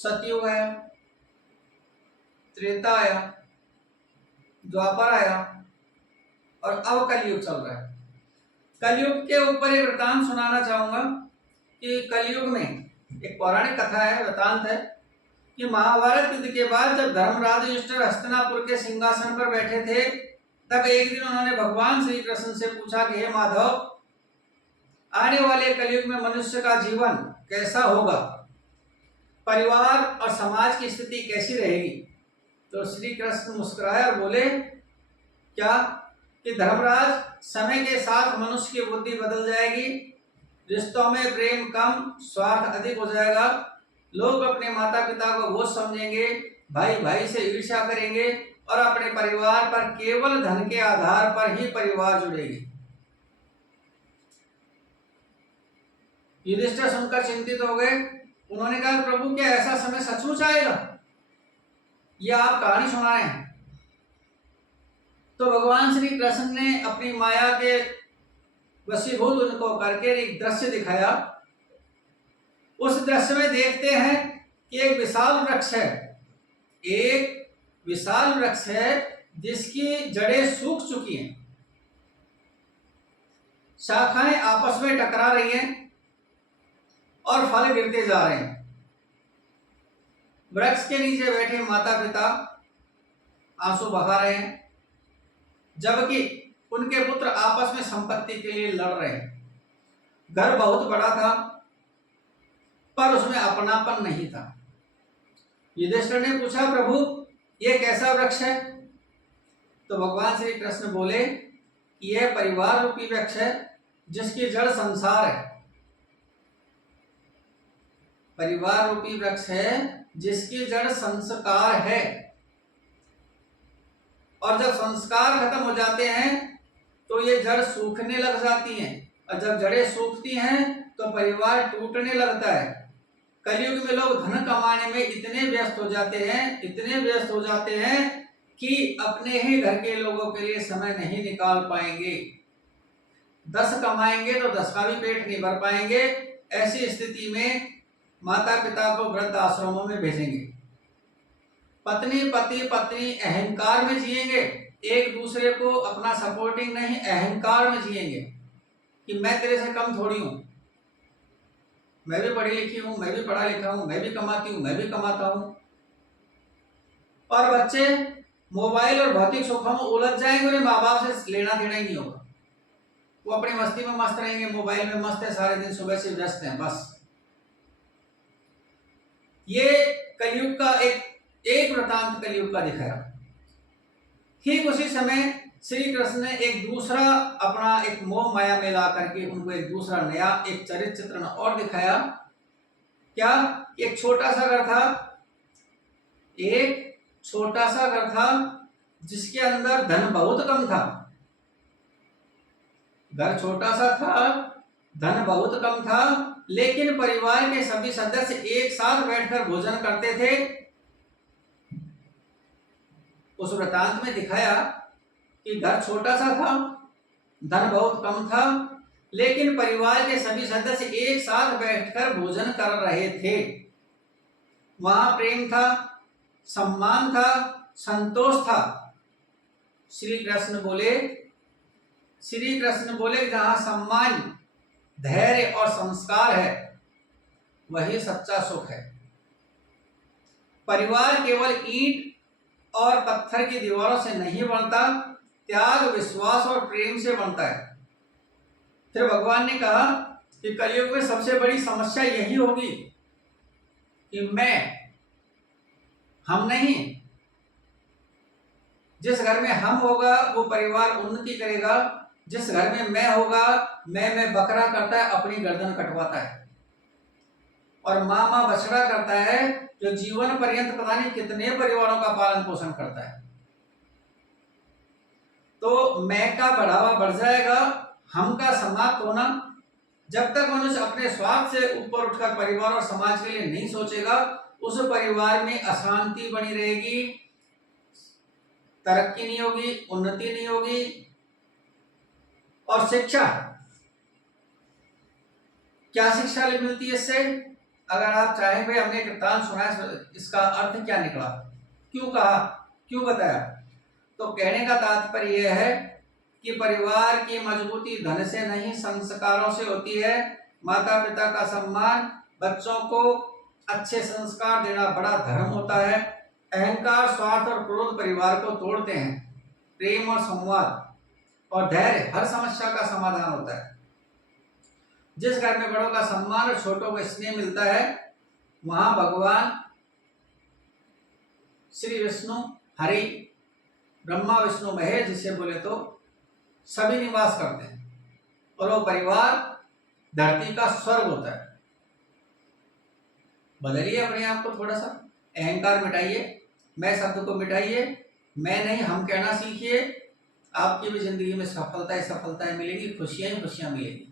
सतयुग आया, त्रेता आया, द्वापर आया और अब कलयुग चल रहा है। कलयुग के ऊपर एक वृतांत सुनाना चाहूंगा कि कलयुग में एक पौराणिक कथा है, वृतांत है कि महाभारत युद्ध के बाद जब धर्मराज युधिष्ठिर हस्तिनापुर के सिंहासन पर बैठे थे, तब एक दिन उन्होंने भगवान श्री कृष्ण से पूछा कि हे माधव, आने वाले कलयुग में मनुष्य का जीवन कैसा होगा, परिवार और समाज की स्थिति कैसी रहेगी। तो श्री कृष्ण मुस्कुराए और बोले क्या कि धर्मराज, समय के साथ मनुष्य की बुद्धि बदल जाएगी, रिश्तों में प्रेम कम, स्वार्थ अधिक हो जाएगा, लोग अपने माता पिता को बोझ समझेंगे, भाई भाई से ईर्ष्या करेंगे और अपने परिवार पर केवल धन के आधार पर ही परिवार जुड़ेगी। युधिष्ठिर सुनकर चिंतित हो गए। उन्होंने कहा प्रभु, क्या ऐसा समय सचमुच आएगा या आप कहानी सुना रहे हैं? तो भगवान श्री कृष्ण ने अपनी माया के वशीभूत उनको करके एक दृश्य दिखाया। उस दृश्य में देखते हैं कि एक विशाल वृक्ष है, एक विशाल वृक्ष है जिसकी जड़ें सूख चुकी हैं, शाखाएं आपस में टकरा रही हैं और फल गिरते जा रहे हैं। वृक्ष के नीचे बैठे माता पिता आंसू बहा रहे हैं, जबकि उनके पुत्र आपस में संपत्ति के लिए लड़ रहे हैं। घर बहुत बड़ा था पर उसमें अपनापन नहीं था। युधिष्ठिर ने पूछा प्रभु, यह कैसा वृक्ष है? तो भगवान श्री कृष्ण बोले कि यह परिवार रूपी वृक्ष है जिसकी जड़ संसार है। परिवार रूपी वृक्ष है जिसकी जड़ संस्कार है, और जब संस्कार खत्म हो जाते हैं तो ये जड़ सूखने लग जाती हैं, और जब जड़ें सूखती हैं तो परिवार टूटने लगता है। कलयुग में लोग धन कमाने में इतने व्यस्त हो जाते हैं कि अपने ही घर के लोगों के लिए समय नहीं निकाल पाएंगे। 10 कमाएंगे तो 10 का भी पेट नहीं भर पाएंगे। ऐसी स्थिति में माता पिता को वृद्ध आश्रमों में भेजेंगे, पत्नी पति अहंकार में जिएंगे, एक दूसरे को अपना सपोर्टिंग नहीं, अहंकार में जिएंगे कि मैं तेरे से कम थोड़ी हूं, मैं भी पढ़ी लिखी हूं, मैं भी पढ़ा लिखा हूं, मैं भी कमाती हूं, मैं भी कमाता हूं। और बच्चे मोबाइल और भौतिक सुखों में उलझ जाएंगे, उन्हें माँ बाप से लेना देना ही नहीं होगा। वो अपनी मस्ती में मस्त रहेंगे, मोबाइल में मस्त है, सारे दिन सुबह से व्यस्त हैं बस। ये कलयुग का एक वृतांत कलयुग का दिखाया। ठीक उसी समय श्री कृष्ण ने एक दूसरा अपना एक मोह माया में ला करके उनको एक दूसरा नया एक चरित्र चित्रण और दिखाया। क्या? एक छोटा सा घर था, एक छोटा सा घर था जिसके अंदर धन बहुत कम था। घर छोटा सा था, धन बहुत कम था, लेकिन परिवार के सभी सदस्य एक साथ बैठकर भोजन करते थे। उस वृतांत में दिखाया कि घर छोटा सा था, धन बहुत कम था, लेकिन परिवार के सभी सदस्य एक साथ बैठकर भोजन कर रहे थे। वहां प्रेम था, सम्मान था, संतोष था। श्री कृष्ण बोले जहां सम्मान, धैर्य और संस्कार है वही सच्चा सुख है। परिवार केवल ईंट और पत्थर की दीवारों से नहीं बनता, त्याग, विश्वास और प्रेम से बनता है। फिर भगवान ने कहा कि कलयुग में सबसे बड़ी समस्या यही होगी कि हम नहीं। जिस घर में हम होगा वो परिवार उन्नति करेगा, जिस घर में मैं होगा, मैं बकरा करता है, अपनी गर्दन कटवाता है, और माँ बछड़ा करता है जो जीवन पर्यंत पता नहीं कितने परिवारों का पालन पोषण करता है। तो मैं का बढ़ावा बढ़ जाएगा, हम का समाप्त होना। जब तक मनुष्य अपने स्वार्थ से ऊपर उठकर परिवार और समाज के लिए नहीं सोचेगा, उस परिवार में अशांति बनी रहेगी, तरक्की नहीं होगी, उन्नति नहीं होगी। और शिक्षा, क्या शिक्षा मिलती है इससे? अगर आप चाहें भाई हमने एक वृत्तांत सुना है, इसका अर्थ क्या निकला, क्यों कहा, क्यों बताया, तो कहने का तात्पर्य यह है कि परिवार की मजबूती धन से नहीं संस्कारों से होती है। माता पिता का सम्मान, बच्चों को अच्छे संस्कार देना बड़ा धर्म होता है। अहंकार, स्वार्थ और क्रोध परिवार को तोड़ते हैं। प्रेम और संवाद और धैर्य हर समस्या का समाधान होता है। जिस घर में बड़ों का सम्मान और छोटों को स्नेह मिलता है, वहां भगवान श्री विष्णु, हरि, ब्रह्मा, विष्णु, महेश जिसे बोले तो सभी निवास करते हैं, और वो परिवार धरती का स्वर्ग होता है। बदलिए अपने आप को थोड़ा सा, अहंकार मिटाइए, मैं शब्द को मिटाइए, मैं नहीं हम कहना सीखिए। आपकी भी जिंदगी में सफलता ही सफलताएं मिलेगी, खुशियां ही खुशियां मिलेगी।